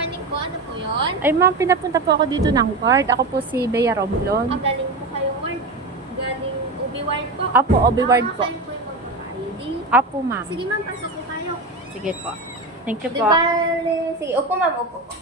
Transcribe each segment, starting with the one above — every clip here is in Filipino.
morning po. Ano po yun? Ay ma'am, pinapunta po ako dito ng ward. Ako po si Bea Romblon. Galing po kayo ward. Galing Ubi ward po. Apo, Obi ward po. Kayo po yung magpapayod. Apo ma'am. Sige ma'am, pasok po kayo. Sige po. Thank you Di po. bale, sige, upo ma'am, upo po.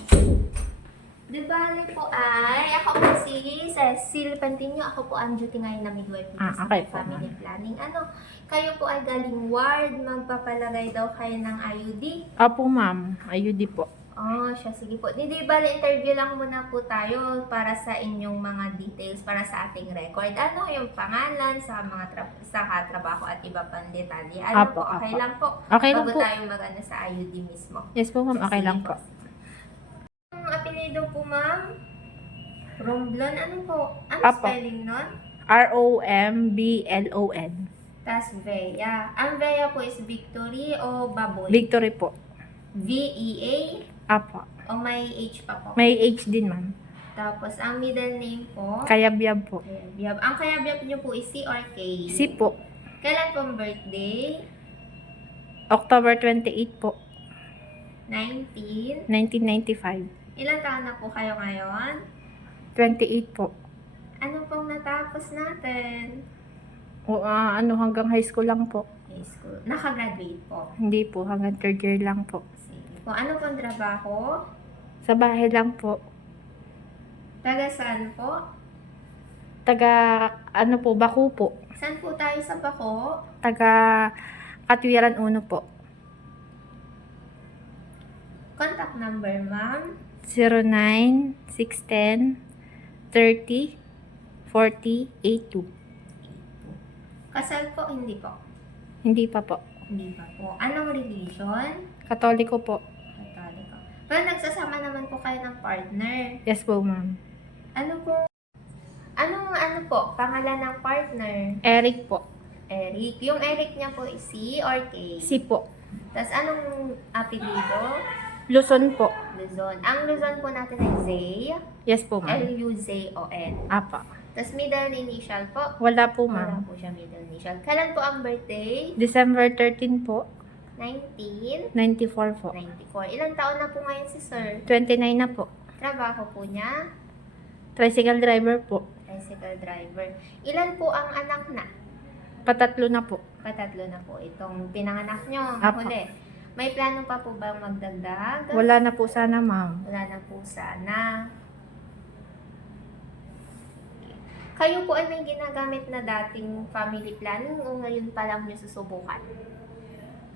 Di bale po ay, ako po si Cecil Pantinio. Ako po ang duty ngayon na midwife dito sa okay po, family planning. Ano, kayo po ay galing ward, magpapalagay daw kayo ng IUD. Apo ma'am, ayun di po. Oh, siya. Sige po. Di bale, interview lang muna po tayo para sa inyong mga details, para sa ating record. Ano yung pangalan sa mga sa katrabaho at iba pang detalye? Ano Apo, po? Okay apo. lang po. Okay lang Bago po. tayo mag-ano sa IUD mismo. Yes po ma'am, okay Sige lang po. Ang apelido po, ma'am? Romblon. Ano po? Ano Apo. spelling nun? Romblon. Tas Vea. Ang Vea po is Victory o Baboy? Victory po. V-E-A Apo. o may H pa po? May H din ma'am. Tapos, ang middle name po? Kayabyab po. Kayabyab. Ang kayabyab niyo po is C or K? Si po. Kailan pong birthday? October 28 po. 19. 1995. Ilan taon na po kayo ngayon? 28 po. Ano pong natapos natin? O, ano hanggang high school lang po. High school. Nakagraduate po. Hindi po, hanggang third year lang po. Sige po. Ano pong trabaho? Sa bahay lang po. Taga saan po? Taga, ano po, Baku po. Saan po tayo sa Bako? Taga Katwiran 1 po. Contact number, ma'am? 09-610 30 40 82. Kasal po? Hindi po. Hindi pa po. Hindi pa po. Anong religion? Katoliko po. Katoliko. Pero nagsasama naman po kayo ng partner. Yes po, ma'am. Ano po? Ano po? Pangalan ng partner? Eric po. Eric. Yung Eric niya po is C or K? Si po. Tapos anong apelido? Luzon po. Luzon. Ang Luzon po natin ay Zay. Yes po, ma'am. L-U-Z-O-N. Apa. Tapos middle initial po. Wala po, Wala ma'am. po siya middle initial. Kailan po ang birthday? December 13 po. 1994. 94 po. Ilang taon na po ngayon si sir? 29 na po. Trabaho po niya? Tricycle driver po. Tricycle driver. Ilan po ang anak na? Patatlo na po. Patatlo na po itong pinanganak nyo. Apo. Huli. May plano pa po bang magdagdag? Wala na po sana, ma'am. Wala na po sana. Kayo po ay may ginagamit na dating family planning o ngayon pa lang nyo susubukan?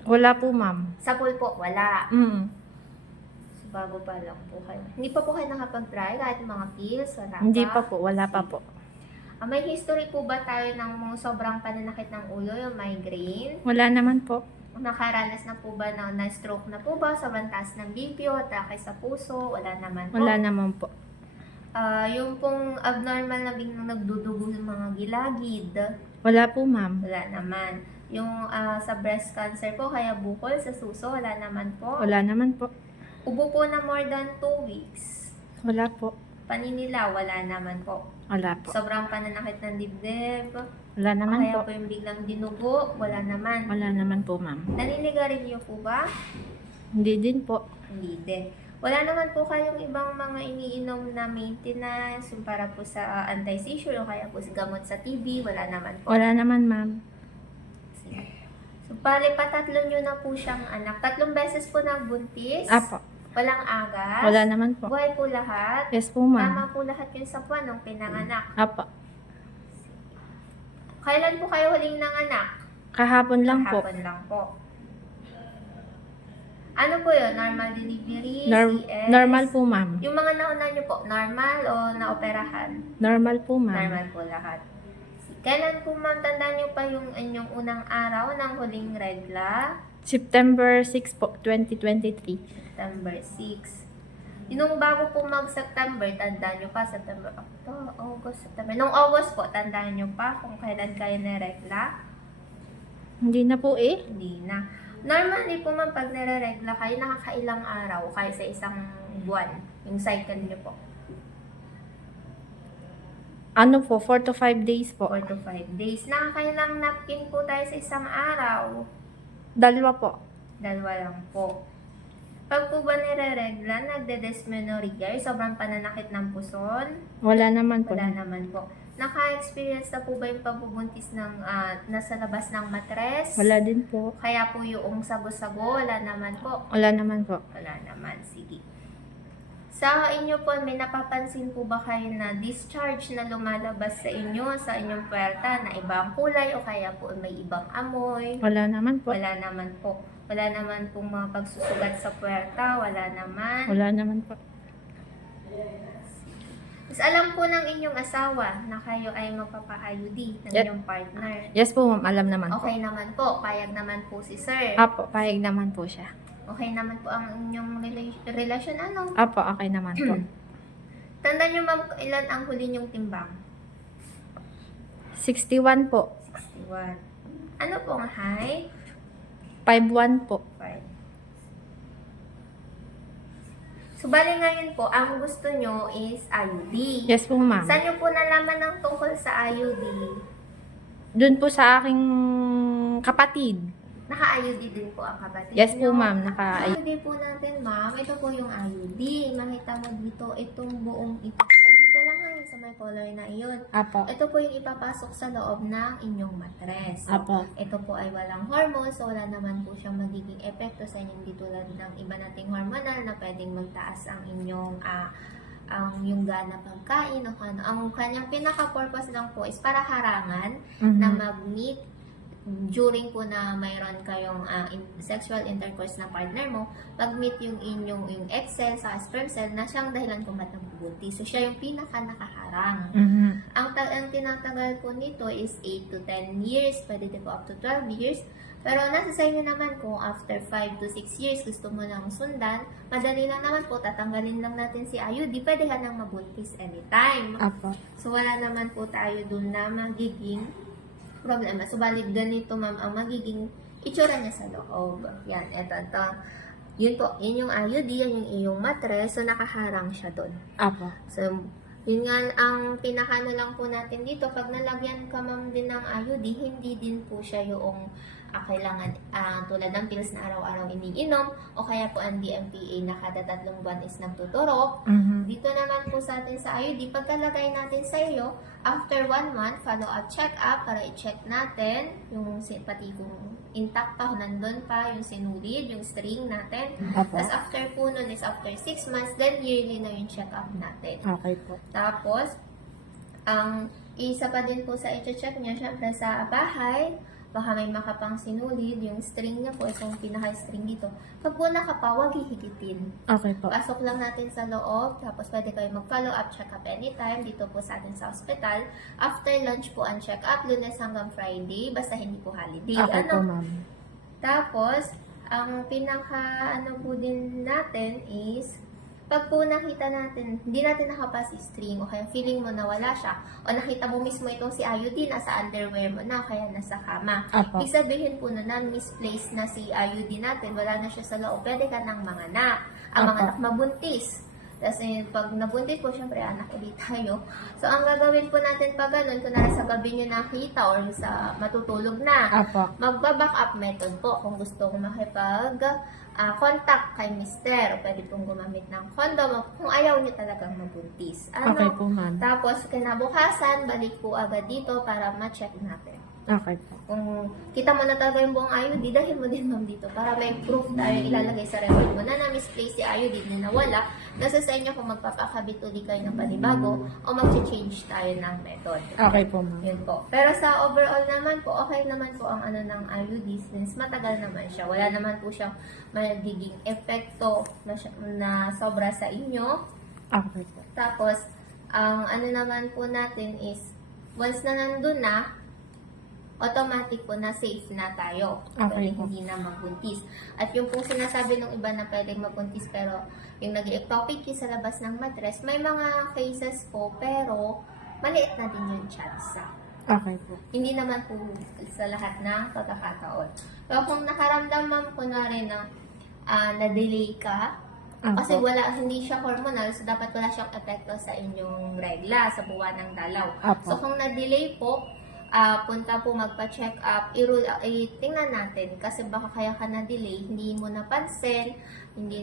Wala po, ma'am. Sa pool po, wala. So, bago pa lang po kayo. Hindi pa po kayo nakapag-try kahit mga pills? Wala Hindi pa? pa po. Wala pa po. May history po ba tayo ng mga sobrang pananakit ng ulo, yung migraine? Wala naman po. Nakaranas na po ba na stroke na po ba sa bantas ng BP o atake sa puso? Wala naman po. Wala naman po. Yung pong abnormal na biglang nagdudugo ng mga gilagid, Wala po, ma'am. wala naman. Yung sa breast cancer po, kaya bukol sa suso, wala naman po. Wala naman po. Ubo po na more than 2 weeks. Wala po. Paninila, wala naman po. Wala po. Sobrang pananakit ng dibdib. Wala naman Kaya po. po yung biglang dinugo, wala naman. Wala naman po, ma'am. Naninigarilyo po ba? Hindi din po. Hindi din. Wala naman po kayong ibang mga iniinom na maintenance yung para po sa anti-seizure o kaya po sa gamot sa TB, wala naman po. Wala naman, ma'am. So, bali patatlo nyo na po siyang anak. 3 beses po nagbuntis. Apo. Walang agas. Wala naman po. Buhay po lahat. Yes po, ma'am. Tama po lahat yun sa buwan ng pinanganak. Apo. Kailan po kayo huling nanganak? Kahapon lang po. Kahapon lang po. Ano po yun? Normal delivery? CS? Normal po, ma'am. Yung mga nauna nyo po, normal o naoperahan? Normal po, ma'am. Normal po lahat. Kailan po ma'am, tandaan nyo pa yung inyong unang araw ng huling regla? September 6 po, 2023. September 6. Yung bago po mag-September, tandaan nyo pa, September, October, August, September. Nung August po, tandaan nyo pa kung kailan kayo niregla? Hindi na po eh. Hindi na. Normally po ma'am, pag nire-regla kayo, nakakailang araw kayo sa isang buwan, yung cycle nyo po. Ano po, 4 to 5 days po. 4 to 5 days. Nakakailang napkin po tayo sa isang araw. 2 po. 2 lang po. Pag po ba nire-regla, nagde-dysmenorrhea, sobrang pananakit ng puson? Wala naman po. Wala naman po. Naka-experience na po ba yung pagbubuntis ng nasa labas ng matres? Wala din po. Kaya po yung sago-sago, wala naman po. Wala naman po. Wala naman, sige. Sa inyo po, may napapansin po ba kayo na discharge na lumalabas sa inyong puwerta na ibang kulay o kaya po may ibang amoy? Wala naman po. Wala naman po. Wala naman pong mga pagsusugat sa puwerta, wala naman. Wala naman po. Mas alam po ng inyong asawa na kayo ay magpapa-IUD ng Yes. inyong partner. Yes po, ma'am. Alam naman po. Okay naman po, payag naman po si sir. Apo, payag naman po siya. Okay naman po ang inyong relasyon, ano? Apo, okay naman po. Tanda niyo ma'am, ilan ang huli niyong timbang? 61 po. 61. Ano pong height? 5'1 po. 5. So, bali ngayon po, ang gusto nyo is IUD. Yes po, ma'am. Saan nyo po nalaman ng tungkol sa IUD? Doon po sa aking kapatid. Naka-IUD din po ang kapatid Yes po, nyo. ma'am. IUD po natin, ma'am. Ito po yung IUD. Makita mo dito, itong buong ito. Nandito lang ngayon sa may color na iyon. Apo. Ito po yung ipapasok sa loob ng inyong matres. Apo. Ito po ay walang hormone, so wala naman po siyang magiging epekto sa inyong di tulad ng iba nating hormonal na pwedeng magtaas ang inyong ang yung gana pagkain o ano. Ang kanyang pinaka-purpose lang po is para harangan na mag-meet during po na mayroon kayong sexual intercourse na partner mo, pag-meet yung inyong yung egg cell sa sperm cell na siyang dahilan kung ba't nabubuntis. So, siya yung pinaka-nakaharang. Ang tinatagal po nito is 8 to 10 years, pwede din po up to 12 years. Pero nasa sa inyo naman kung after 5 to 6 years gusto mo nang sundan, madali lang naman po, tatanggalin lang natin si IUD, pwede ka nang mabuntis anytime. Apo. So, wala naman po tayo dun na magiging problema. So, balik ganito, ma'am, ang magiging itsura niya sa loob. Yan, ito. Yun po, yun yung IUD, yan yung iyong matres, so nakaharang siya dun. Apo. So, yun nga, ang pinakano lang po natin dito, pag nalagyan ka ma'am din ng IUD, hindi din po siya yung kailangan tulad ng pills na araw-araw iniinom o kaya po ang DMPA na kada 3 buwan is nagtuturok. Dito naman po sa atin sa IUD, pagkalagay natin sa iyo, after 1 month, follow-up check-up para i-check natin yung pati kung intact pa, nandun pa, yung sinulid, yung string natin. Apo. Tapos after po nun is after 6 months, then yearly na yung check-up natin. Okay po. Tapos, ang isa pa din po sa i-check niya, syempre sa bahay, baka may makapang sinulid, yung string niya po, itong pinaka-string dito. Pag po nakapa, huwag hihigitin. Okay po. Pasok lang natin sa loob, tapos pwede kayo mag-follow up check-up anytime dito po sa atin sa hospital. After lunch po ang check-up, Lunes hanggang Friday, basta hindi po holiday. Okay po, ma'am. Tapos, ang pinaka-ano po din natin is, pag po nakita natin, hindi natin nakapasa si string o kaya feeling mo na wala siya o nakita mo mismo itong si IUD nasa underwear mo na o kaya nasa kama. Apo. Ibig sabihin po na misplaced na si IUD natin, wala na siya sa loob, pwede ka nang manganak. Ang mga Apo. anak mabuntis. Kasi pag nabuntis po, syempre anak ulit tayo. So, ang gagawin po natin pag ganun, kung nasa gabi nyo nakita or sa matutulog na, Apo. magba-back up method po kung gusto kong makipag contact kay mister. Pwede pong gumamit ng condom kung ayaw niyo talagang mabuntis. Okay po, ma'am. Tapos, kinabukasan, balik po agad dito para ma-check natin. Okay po. Kung kita mo na talaga yung buong IUD, dahil mo din ma'am dito para may proof tayo ilalagay sa record mo na na-misplace si IUD na nawala. Nasa sa inyo kung magpapakabit ulit kayo ng panibago o mag-change tayo ng method. Okay po, ma'am. Yun po. Pero sa overall naman po, okay naman po ang ano ng IUD since matagal naman siya. Wala naman po siyang magiging epekto na sobra sa inyo. Okay po. Tapos, ang ano naman po natin is, once na nandun na, automatic po na safe na tayo. Okay Pwede po. hindi na magbuntis. At yung pong sinasabi ng iba na pwedeng magbuntis pero yung nag-ectopic sa labas ng matres, may mga cases po pero maliit na din yung chance. Okay po. Hindi naman po sa lahat ng pagkakataon. Pero kung nakaramdam ma'am kunwari na na-delay ka, kasi Apo. hindi siya hormonal, so dapat wala siyang epekto sa inyong regla, sa buwan ng dalaw. Apo. So kung na-delay po, punta po magpa-check up, tingnan natin kasi baka kaya ka na-delay, hindi mo napansin, hindi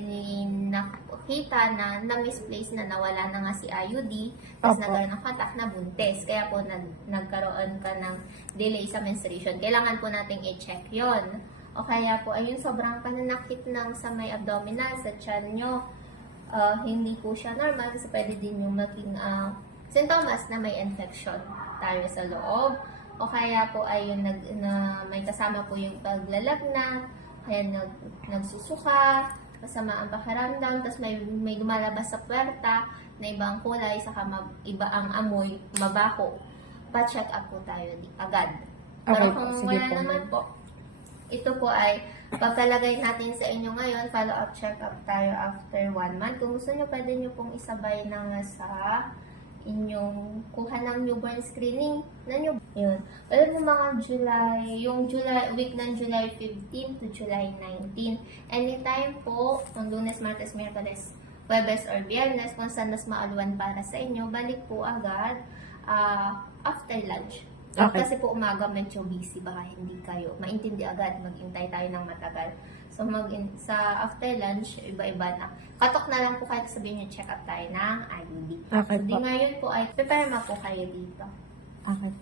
nakita na misplace na nawala na nga si IUD, tapos Opo. nagkaroon ng contact na buntis. Kaya po nagkaroon ka ng delay sa menstruation. Kailangan po nating i-check yon. O kaya po, ayun, sobrang pananakit ng sa may abdominal, sa tiyan nyo, hindi po siya normal kasi pwede din yung maging sintomas na may infection tayo sa loob. O kaya po ay yung may kasama po yung paglalagna, kaya nagsusuka, masama ang pakiramdam, tapos may lumalabas sa puwerta na ibang kulay, saka iba ang amoy, mabaho. Pa-check up po tayo agad. Pero Okay po, kung sige wala po, naman ma'am. po, ito po ay papalagay natin sa inyo ngayon, follow-up check-up tayo after 1 month. Kung gusto nyo, pwede nyo pong isabay na nga sa inyong kuha ng newborn screening na newborn. Yun. Pero yung mga week ng July 15 to July 19. Anytime po, kung Lunes, Martes, Miyerkules, Huwebes or Biyernes, kung saan mas maaluan para sa inyo, balik po agad after lunch. Okay. Kasi po umaga medyo busy, baka hindi kayo maintindi agad, maghintay tayo ng matagal. So sa after lunch, iba-iba na. Katok na lang po kahit sabihin nyo check up tayo ng IUD. Okay So di po. ngayon po ay prepare ma po kayo dito. Okay.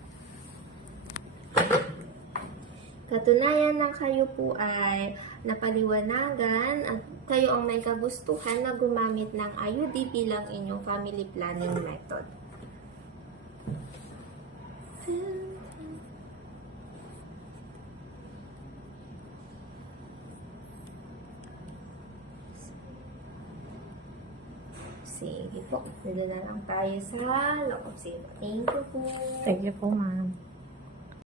Katunayan na kayo po ay napaliwanagan at kayo ang may kagustuhan na gumamit ng IUD bilang inyong family planning method. Sige po, pwede na lang tayo sa loob. Sige, thank you po. Thank you po, ma'am.